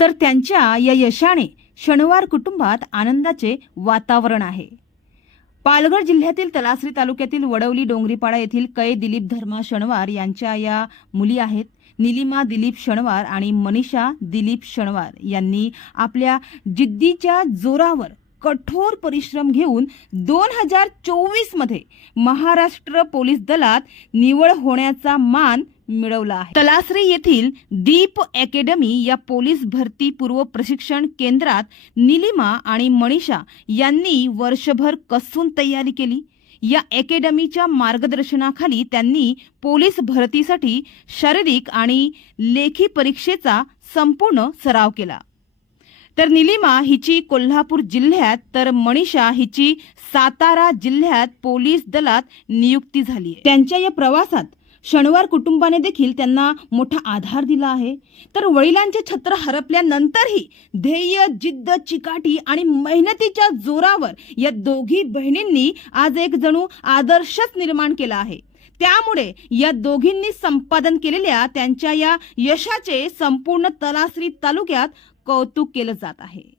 तर त्यांच्या या यशाने शनिवार कुटुंबात आनंदाचे वातावरण आहे. पालघर जिल्ह्यातील तलासरी तालुक्यातील वडवली डोंगरीपाडा येथील कै दिलीप धर्मा शणवार यांच्या या मुली आहेत. निलिमा दिलीप शणवार आणि मनीषा दिलीप शणवार यांनी आपल्या जिद्दीच्या जोरावर कठोर परिश्रम घेऊन दोन हजार चोवीसमध्ये महाराष्ट्र पोलीस दलात निवड होण्याचा मान मिळवला आहे. तलासरी येथील दीप अकॅडमी या पोलीस भरती पूर्व प्रशिक्षण केंद्रात निलिमा आणि मनीषा यांनी वर्षभर कसून तयारी केली. या अकॅडमीच्या मार्गदर्शनाखाली त्यांनी पोलीस भरतीसाठी शारीरिक आणि लेखी परीक्षेचा संपूर्ण सराव केला. तर निलिमा हिची कोल्हापूर जिल्ह्यात तर मनीषा हिची सातारा जिल्ह्यात पोलीस दलात नियुक्ती झाली त्यांच्या या प्रवासात शनिवार कुटुंबाने देखील त्यांना मोठा आधार दिला आहे. तर वडिलांचे छत्र हरपल्यानंतरही ध्येय जिद्द चिकाटी आणि मेहनतीच्या जोरावर या दोघी बहिणींनी आज एक जणू आदर्शच निर्माण केला आहे. त्यामुळे या दोघींनी संपादन केलेल्या त्यांच्या या यशाचे संपूर्ण तलासरी तालुक्यात कौतुक केलं जात आहे.